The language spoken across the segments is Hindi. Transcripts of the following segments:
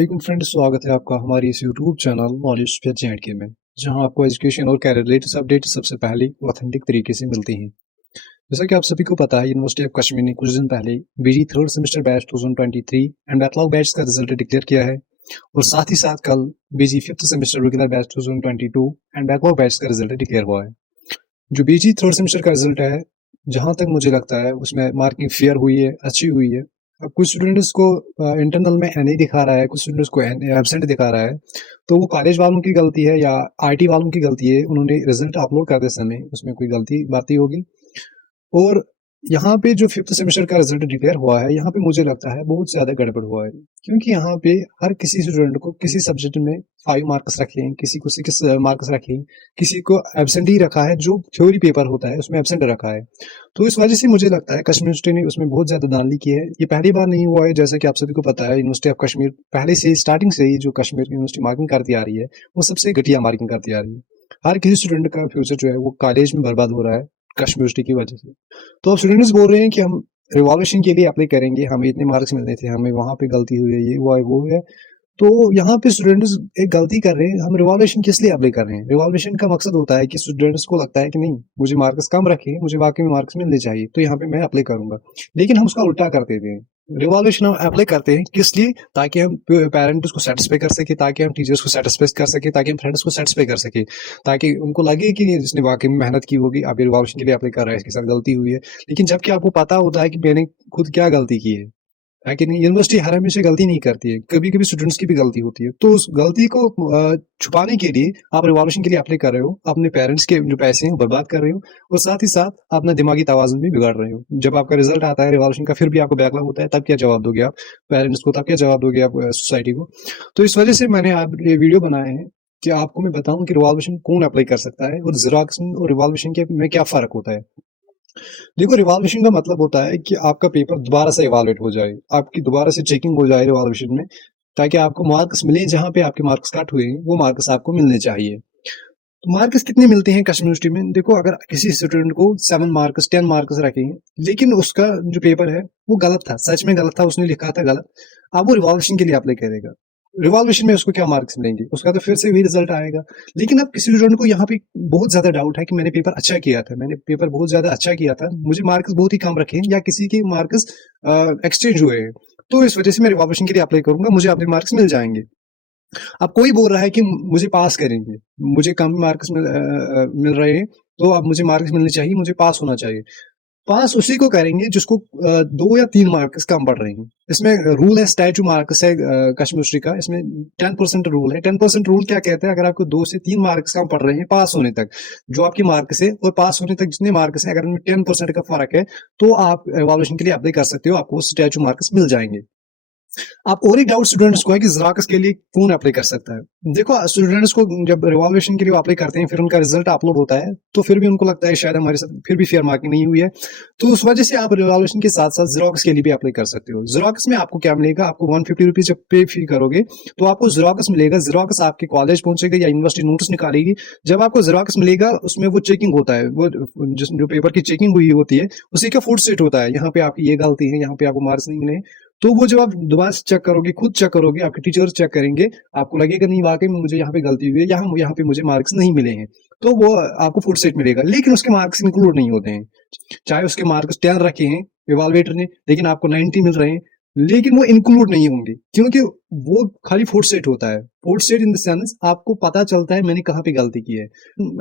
वालेकुम फ्रेंड्स, स्वागत है आपका हमारी इस यूट्यूब चैनल नॉलेज विद जे&के में, जहां आपको एजुकेशन और कैरियर रिलेटेड अपडेट सबसे पहले ऑथेंटिक तरीके से मिलती हैं। जैसा कि आप सभी को पता है, यूनिवर्सिटी ऑफ कश्मीर ने कुछ दिन पहले BG third semester batch 2023 and backlog batch का रिजल्ट डिक्लेयर किया है, और साथ ही साथ कल BG fifth semester regular batch 2022 and backlog batch का रिजल्ट डिक्लेयर हुआ है। जो बीजी थर्ड सेमेस्टर का रिजल्ट है, जहां तक मुझे लगता है उसमें मार्किंग फेयर हुई है, अच्छी हुई है। अब कुछ स्टूडेंट्स को इंटरनल में एनए दिखा रहा है, कुछ स्टूडेंट्स को एब्सेंट दिखा रहा है, तो वो कॉलेज वालों की गलती है या आईटी वालों की गलती है, उन्होंने रिजल्ट अपलोड करते समय उसमें कोई गलती बाती होगी। और यहाँ पे जो फिफ्थ सेमेस्टर का रिजल्ट डिक्लेयर हुआ है, यहाँ पे मुझे लगता है बहुत ज्यादा गड़बड़ हुआ है, क्योंकि यहाँ पे हर किसी स्टूडेंट को किसी सब्जेक्ट में 5 मार्क्स रखे हैं, किसी को 6 मार्क्स रखे हैं, किसी को एब्सेंट ही रखा है, जो थ्योरी पेपर होता है उसमें एब्सेंट रखा है। तो इस वजह से मुझे लगता है कश्मीर यूनिवर्सिटी ने उसमें बहुत ज्यादा दानली की है। ये पहली बार नहीं हुआ है, जैसा कि आप सभी को पता है, यूनिवर्सिटी ऑफ कश्मीर पहले से स्टार्टिंग से ही जो कश्मीर यूनिवर्सिटी मार्किंग करती आ रही है, वो सबसे घटिया मार्किंग करती आ रही है। हर किसी स्टूडेंट का फ्यूचर जो है वो कॉलेज में बर्बाद हो रहा है कश्मीर यूनिवर्सिटी की वजह से। तो अब स्टूडेंट्स बोल रहे हैं कि हम रिवॉल्यूशन के लिए अप्लाई करेंगे, हमें इतने मार्क्स मिलने थे, हमें वहां पे गलती हुई है, ये हुआ है, वो है। तो यहाँ पे स्टूडेंट्स एक गलती कर रहे हैं। हम रिवॉल्यूशन किस लिए अप्लाई कर रहे हैं? रिवॉल्यूशन का मकसद होता है कि स्टूडेंट्स को लगता है कि नहीं, मुझे मार्क्स कम रखे, मुझे वाकई में मार्क्स मिलने चाहिए, तो यहाँ पे मैं अप्लाई करूंगा। लेकिन हम उसका उल्टा कर देते हैं। रिवॉल्यूशन हम अप्लाई करते हैं किस लिए? ताकि हम पेरेंट्स को सेटिस्फाई कर सके, ताकि हम टीचर्स को सेटिस्फाई कर सके, ताकि हम फ्रेंड्स को सेटिस्फाई कर सके, ताकि उनको लगे कि जिसने वाकई में मेहनत की होगी, आप रिवॉल्यूशन के लिए अप्लाई कर रहे हैं, इसके साथ गलती हुई है। लेकिन जबकि आपको पता होता है कि मैंने खुद क्या गलती की है कि नहीं। यूनिवर्सिटी हर हमेशा गलती नहीं करती है, कभी कभी स्टूडेंट्स की भी गलती होती है। तो उस गलती को छुपाने के लिए आप रिवॉल्यूशन के लिए अप्लाई कर रहे हो, अपने पेरेंट्स के जो पैसे हैं वो बर्बाद कर रहे हो, और साथ ही साथ अपना दिमागी तवाज़ुन भी बिगाड़ रहे हो। जब आपका रिजल्ट आता है रिवॉल्यूशन का, फिर भी आपको बैकलॉग होता है, तब क्या जवाब दोगे आप पेरेंट्स को, तब क्या जवाब दोगे आप सोसाइटी को? तो इस वजह से मैंने आप ये वीडियो बनाए हैं कि आपको मैं बताऊं कि रिवॉल्यूशन कौन अप्लाई कर सकता है, और जेरोक्स और रिवॉल्यूशन के में क्या फर्क होता है। देखो, रिवॉल्यूशन का मतलब होता है कि आपका पेपर दोबारा से इवैल्यूएट हो जाए, आपकी दोबारा से चेकिंग हो जाए रिवॉल्यूशन में, ताकि आपको मार्क्स मिले, जहां पे आपके मार्क्स कट हुए हैं वो मार्क्स आपको मिलने चाहिए। तो मार्क्स कितने मिलते हैं कश्मीर यूनिवर्सिटी में? देखो, अगर किसी स्टूडेंट को 7 मार्क्स 10 मार्क्स रखे हैं, लेकिन उसका जो पेपर है वो गलत था, सच में गलत था, उसने लिखा था गलत, अब वो रिवॉल्यूशन के लिए अप्लाई करेगा। रिवॉल्यूशन में उसको क्या मार्क्स मिलेंगे? उसका तो फिर से वही रिजल्ट आएगा। लेकिन अब किसी स्टूडेंट को यहाँ पे बहुत ज्यादा डाउट है कि मैंने पेपर अच्छा किया था, मैंने पेपर बहुत ज्यादा अच्छा किया था, मुझे मार्क्स बहुत ही कम रखे हैं, या किसी के मार्क्स एक्सचेंज हुए हैं, तो इस वजह से मैं रिवॉल्यूशन के लिए अप्लाई करूंगा, मुझे अपने मार्क्स मिल जाएंगे। अब कोई बोल रहा है कि मुझे पास करेंगे, मुझे कम मार्क्स मिल रहे हैं, तो अब मुझे मार्क्स मिलने चाहिए, मुझे पास होना चाहिए। पास उसी को करेंगे जिसको 2 या 3 मार्क्स कम पड़ रहे हैं। इसमें रूल है, स्टैचू मार्क्स है कश्मीर यूनिवर्सिटी का, इसमें 10% रूल है। 10% रूल क्या कहता है? अगर आपको 2 से 3 मार्क्स कम पड़ रहे हैं पास होने तक, जो आपके मार्क्स है, और पास होने तक जितने मार्क्स है, अगर उनमें 10% का फर्क है, तो आप इवैल्यूएशन के लिए अप्लाई कर सकते हो, आपको स्टैचू मार्क्स मिल जाएंगे। आप और एक डाउट स्टूडेंट्स को है कि ज़राकस के लिए कौन अप्लाई कर सकता है? देखो, स्टूडेंट्स को जब रिवॉल्यूशन के लिए अप्लाई करते हैं, फिर उनका रिजल्ट अपलोड होता है, तो फिर भी उनको लगता है शायद हमारे साथ फिर भी फेयर मार्किंग नहीं हुई है, तो उस वजह से आप रिवॉल्यूशन के साथ साथ ज़ेरोक्स के लिए भी अप्लाई कर सकते हो। ज़ेरोक्स में आपको क्या मिलेगा? आपको 150 रुपीज जब पे फी करोगे, तो आपको ज़ेरोक्स मिलेगा। ज़ेरोक्स आपके कॉलेज पहुंचेगा या यूनिवर्सिटी नोटिस निकालेगी। जब आपको ज़ेरोक्स मिलेगा, उसमें वो चेकिंग होता है, वो जो पेपर की चेकिंग हुई होती है, उसी का फुट सेट होता है, यहाँ पे आपकी ये गलती है, यहाँ पे आपको मार्क्स नहीं मिले। तो वो जब आप दोबारा से चेक करोगे, खुद चेक करोगे, आपके टीचर्स चेक करेंगे, आपको लगेगा नहीं, वाकई में मुझे यहाँ पे गलती हुई है, यहाँ पे मुझे मार्क्स नहीं मिले हैं, तो वो आपको फुट सेट मिलेगा। लेकिन उसके मार्क्स इंक्लूड नहीं होते हैं, चाहे उसके मार्क्स 10 रखे हैं इवाल्वेटर ने, लेकिन आपको 90 मिल रहे हैं, लेकिन वो इंक्लूड नहीं होंगे, क्योंकि वो खाली फुट सेट होता है। Foot set in the sense आपको पता चलता है मैंने कहाँ पे गलती की है।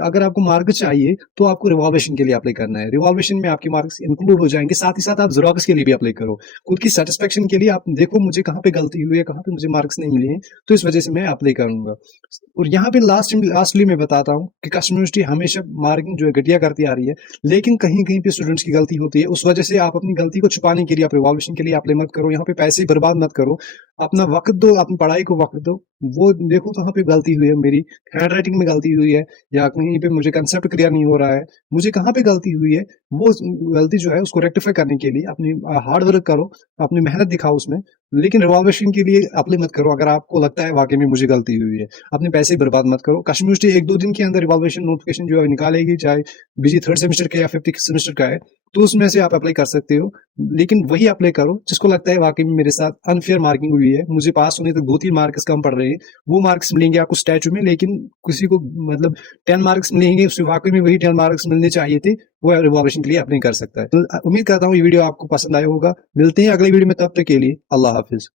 अगर आपको मार्क्स चाहिए तो आपको रिवॉल्यूशन के लिए अप्लाई करना है, रिवॉल्यूशन में आपके मार्क्स इंक्लूड हो जाएंगे, साथ ही साथ आप ज़ेरोक्स के लिए भी अप्लाई करो, खुद की सेटिस्फेक्शन के लिए। आप देखो मुझे कहाँ पे गलती हुई है, कहाँ पे मुझे मार्क्स नहीं मिले हैं, तो इस वजह से मैं अप्लाई करूंगा। और यहाँ पे लास्टली मैं बताता हूँ कि कश्मीर यूनिवर्सिटी हमेशा मार्किंग जो है घटिया करती आ रही है, लेकिन कहीं कहीं पे स्टूडेंट्स की गलती होती है, उस वजह से आप अपनी गलती को छुपाने के लिए आप रिवॉल्यूशन के लिए अप्लाई मत करो, यहाँ पे पैसे बर्बाद मत करो, अपना वक्त दो, अपनी पढ़ाई को वक्त दो। वो देखो कहाँ पे गलती हुई है, मेरी हैंड राइटिंग में गलती हुई है, या कहीं पे मुझे कंसेप्ट क्लियर नहीं हो रहा है, मुझे कहाँ पे गलती हुई है, वो गलती जो है उसको रेक्टिफाई करने के लिए अपनी हार्ड वर्क करो, अपनी मेहनत दिखाओ उसमें, लेकिन रिवॉल्यूशन के लिए अप्लाई मत करो अगर आपको लगता है वाकई में मुझे गलती हुई है। अपने पैसे बर्बाद मत करो। कश्मीर यूनिवर्सिटी 1-2 दिन के अंदर रिवॉल्यूशन नोटिफिकेशन जो है निकालेगी, चाहे बीजी 3rd सेमेस्टर का या 5th सेमेस्टर का है, तो उसमें से आप अप्लाई कर सकते हो। लेकिन वही अप्लाई करो जिसको लगता है वाकई में मेरे साथ अनफेयर मार्किंग हुई है, मुझे पास होने तक 2-3 मार्क्स कम पड़ रहे हैं, वो मार्क्स मिलेंगे आपको स्टैचू में, लेकिन किसी को मतलब 10 मार्क्स मिलेंगे, उसे वाकई में वही 10 मार्क्स मिलने चाहिए थे, वो रिवॉल्यूशन के लिए अप्लाई कर सकता है। तो उम्मीद करता हूँ ये वीडियो आपको पसंद आया होगा। मिलते हैं अगले वीडियो में, तब तक के लिए अल्लाह हाफिज।